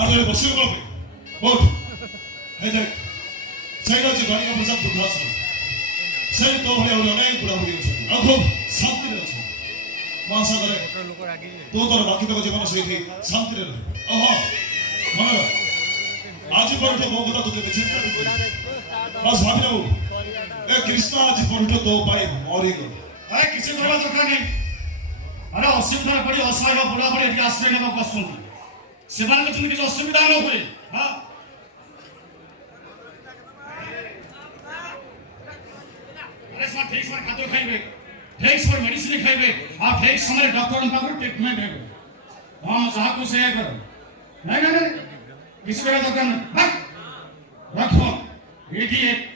आदरे बसु को बोट है देख सैना जी बानी का प्रसाद बुद्धास सही तो भले हो नहीं पूरा हो गया अब खूब शांति रहे महासागर तो तोर बाकी तक जीवन सही शांति रहे ओहो मन आज पर तो मो कथा तुझे चिंता बस भाभी लो ए कृष्णा आज पर तो पाए मरी गयो अरे किसी दरवा दरकार नहीं अरे असुविधा पड़ी असहाय बुढ़ा पड़ी एठी आश्रय नेबा पसंद सेमान के जिंदगी असुविधा न होए हां अरे समा ठीक समय खाद्य खाइबे ठीक समय मेडिसिन खाइबे आ ठीक समय डॉक्टर पाकर ट्रीटमेंट हेबे हां जहां को से कर नहीं नहीं नहीं किसी दरवा दरकार नहीं रखो एठी एक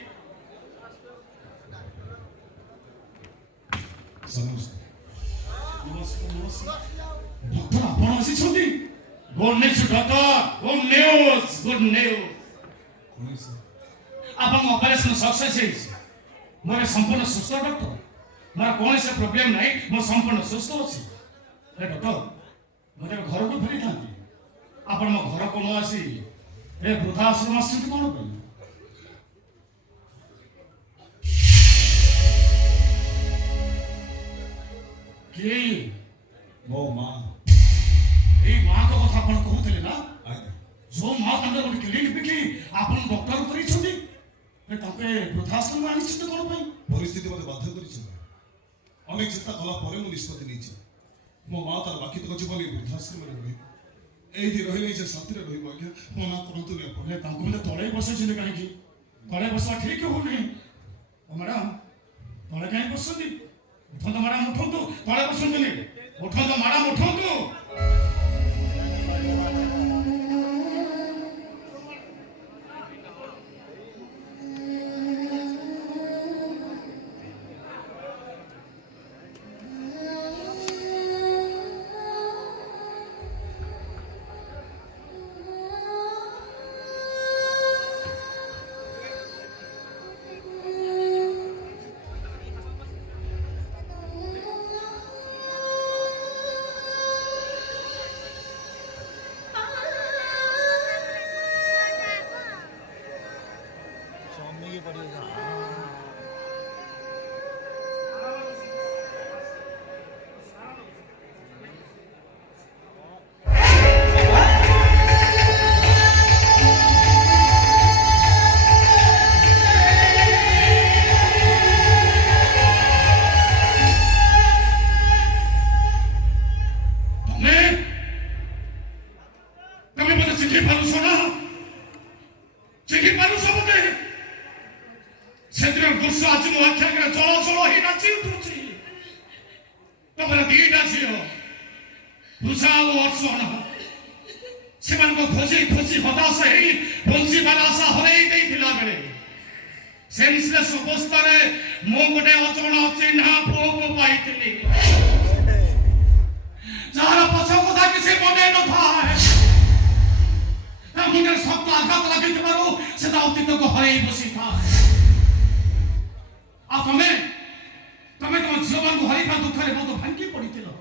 डॉक्टर आपण आसी छथि good news doctor good news आपण ऑपरेशन सक्सेस है मोर संपूर्ण सुस्थ डॉक्टर मोर कौन से प्रॉब्लम नहीं मो संपूर्ण सुस्थ अछि ए डॉक्टर मोर घर को फेरी थांती आपण मो घर को न आसी ए वृद्धा आश्रम आसी कोन पे के मो मां ए मां को कथा आपण कहउतले ना जो मां तंगे गोटे क्लिनिक बिकी आपण डॉक्टर करी छथि ए तके वृद्धाश्रम आनी छित कोन पई परिस्थिति मते बाध्य करी छ अनेक चिंता कला परे मु निष्पत्ति नै छी मो मां तार बाकी तक जीवन वृद्धाश्रम रे रही एही रहिले जे साथी रे रहिबो आज्ञा मना करंतु ने पले तांको मते तळे बसे छिने काहे की तळे बसा ठीक हो नै मैडम तळे काहे बसंदी उठंतो मैडम उठंतो तळे बसंदी नै उठंतो मैडम उठंतो सेंसलेस अवस्था रे मो गोटे अचरण चिन्हा पुओ पाइतली जार पछो कथा किसे मने न थाए ना मुंडे सब आघात लागि मारो से अतीत को हरै बसी था आ तमे तुम जीवन को हरै था दुख रे बहुत भांगी पड़ितिलो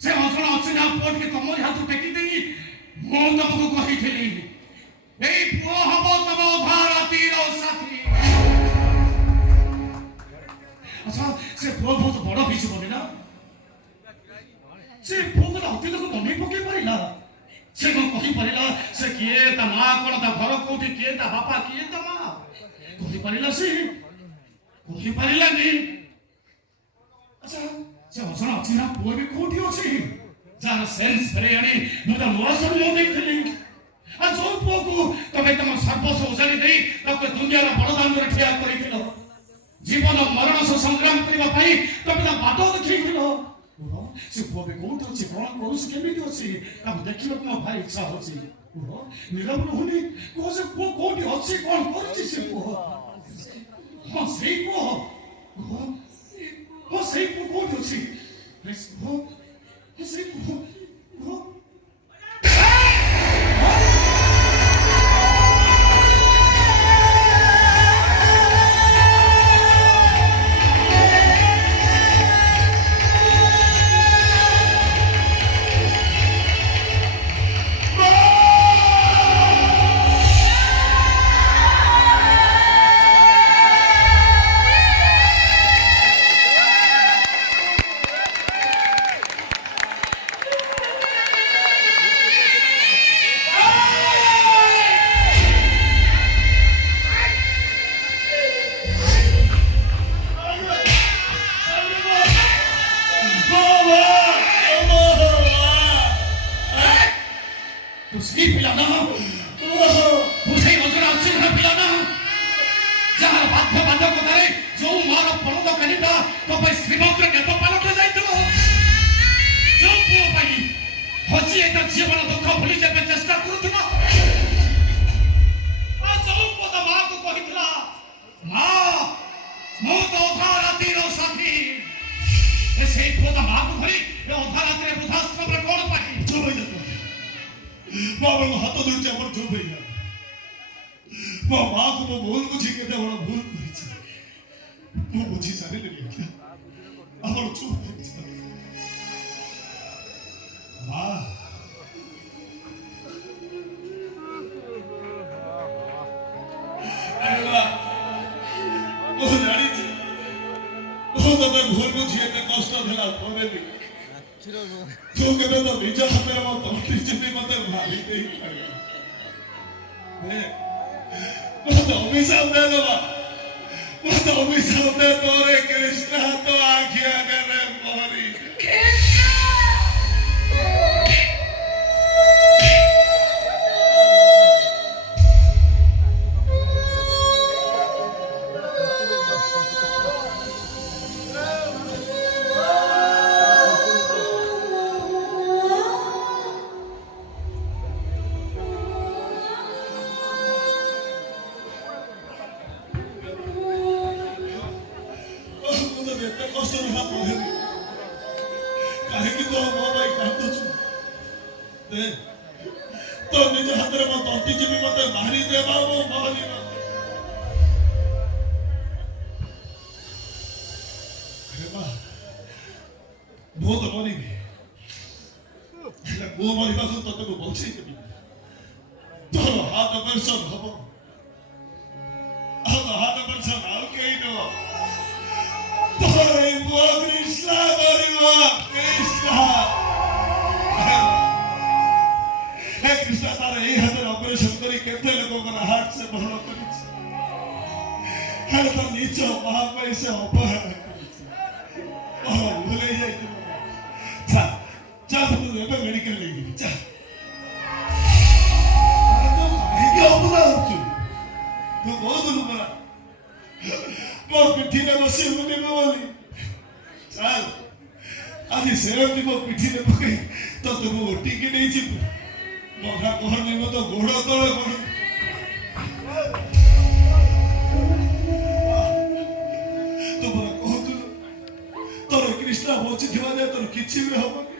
से अचरण चिन्हा पुओ के तमोर हाथ टेकी देई मो तुमको कहिथिली एई पुओ हबो तम उधार तीर साथी अच्छा से पुओ बहुत बड़ हिच बने ना से पुओ को अतीत को मने पके परिला से को कहि परिला से किए ता मां कोन ता घर कोठी किए ता बापा किए ता मां कहि परिला से कहि परिला नी अच्छा से हसना अछि ना पुओ भी कोठी अछि जार सेंस रे आनी मुदा मोसर मो देखली आ जो पुओ को तमे तम सर्वस्व उजाड़ी देई तके दुनिया रा बड़दान रे ठिया करिथिलो जीवन मरण से संग्राम करबा पई तमे ता बाटो देखिथिलो से पुओ भी कोठी अछि कोन करूस केमिति अछि अब देखिलो को भाई इच्छा होछि नीरव रहनी को से पुओ कोठी अछि कोन करछि से पुओ हां से पुओ हो से पुओ कोठी अछि से पुओ तू ସେଇ ପିଲା ନା ତୁ ସେଇ ରଜର ଅସିଂହ ପିଲା ନା ଯାହାର ବାଧ୍ୟବାଧକତାରେ ଯୋଉ ମାର ପରଦକାରୀଟା ତୋ ପାଇଁ ଶ୍ରୀମନ୍ଦିର ନେତ ପାଲଟ ଯାଇଥିବ ଯୋଉ ପୁଅ ପାଇଁ ହଜି ଏଟା ଜୀବନ ଦୁଃଖ ଭୁଲି ଯେବେ ଚେଷ୍ଟା କରୁଥିଲ ଯୋଉ ପୁଅ ତା ମାଆକୁ କହିଥିଲା ମା ମୁଁ ତ ଅଧା ରାତିର ସାଥୀ ସେଇ ପୁଅ ତା ମାଆକୁ ଧରି ଏ ଅଧା ରାତିରେ ବୃଦ୍ଧାଶ୍ରମରେ କଣ ପାଇଁ ଚୁପ ହେଇଯାଅ ମୋ ଆପଣଙ୍କ ହାତ ଧରୁଛି ଆପଣ ଚୁପ ହେଇଯାଅ ମୋ ମାଆକୁ ମୋ ଭୁଲ ବୁଝି କେତେ ବଡ଼ ଭୁଲ କରିଛି ମୁଁ ବୁଝି ସାରିଲିଣି ଆପଣ ଚୁପ ହେଇଯାଅ ମା ମୁଁ ଜାଣିଛି ମୁଁ ତତେ ଭୁଲ ବୁଝି ଏତେ କଷ୍ଟ ଦେଲା ପରେ ବି ତୁ କେବେ ତ ନିଜ ହାତରେ ମୋ ତଣ୍ଟି ଚିପି ମତେ ମାରି ଦେଇପାରିବୁ ମତେ ଅଭିଶାପ ଦେଇଦେବା ମତେ ଅଭିଶାପ ଦେ ତୋରେ କୃଷ୍ଣ ତ ଆଖି ଆଗରେ ମରି ଏତେ କଷ୍ଟ ଦେଲା ପରେ ବି କାହିଁକି ତୁ ମୋ ପାଇଁ କାନ୍ଦୁଛୁ ତୋ ନିଜ ହାତରେ ମୋ ତଣ୍ଟି ଚିପି ମତେ ମାରି ଦେବା ମୁଁ ମରି ମୁଁ ତ ମରିବି ହେଲେ ମୁଁ ମରିବାକୁ ତତେ ମୁଁ ବଞ୍ଚେଇ ଦେବି ତୋର ହାତ ପେନ୍ସନ ହବ ହାତ ପେନ୍ସନ ଆଉ କେହି ନୁହ Glory, Krishna, Krishna. Hey Krishna, तारे ये हमें ऑपरेशन करी कितने लोगों का हार्ट से भरना करी है तो नीचे वहाँ पे इसे ऑपरेशन करी ओह भूले जाए तुम चल चल तुम देखो मेडिकल लेगी चल तो क्या ऑपरेशन क्यों तो बहुत दूर बना ମୋ ପିଠିରେ ବସି ହୁଏନି ବୋଲି ଚାଲ ଆଜି ସେରଟି ମୋ ପିଠିରେ ପକେଇ ତତେ ମୁଁ ଓଟିକି ନେଇଯିବୁ ମଘା ପହରନି ମୋ ତ ଗୋଡ଼ ତଳେ ପଡୁ ତୁ ପରା କହୁଥିଲୁ ତୋର କୃଷ୍ଣ ବଞ୍ଚିଥିବା ଯାଏ ତୋର କିଛି ବି ହବନି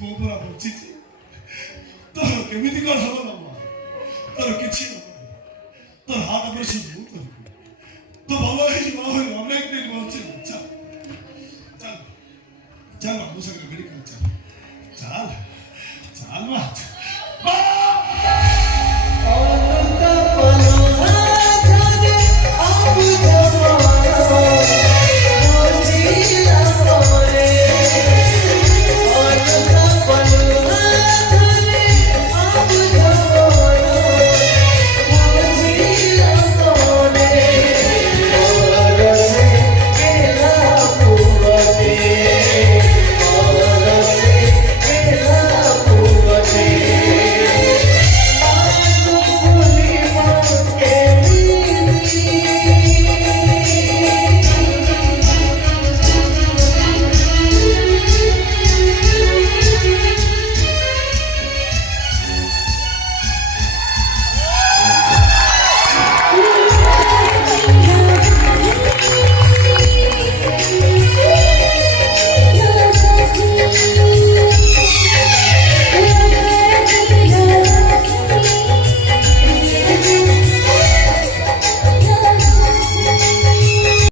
ମୁଁ ପରା ବଞ୍ଚିଛି ତୋର କେମିତି କଣ ହବ ନା ତୋର କିଛି ହବନି ତୋର ହାର୍ଟ ଅପରେସନ ମୁଁ କରିବି तो बाबा ही अनेक दिन पहुंचे चल चल चल हम दूसरे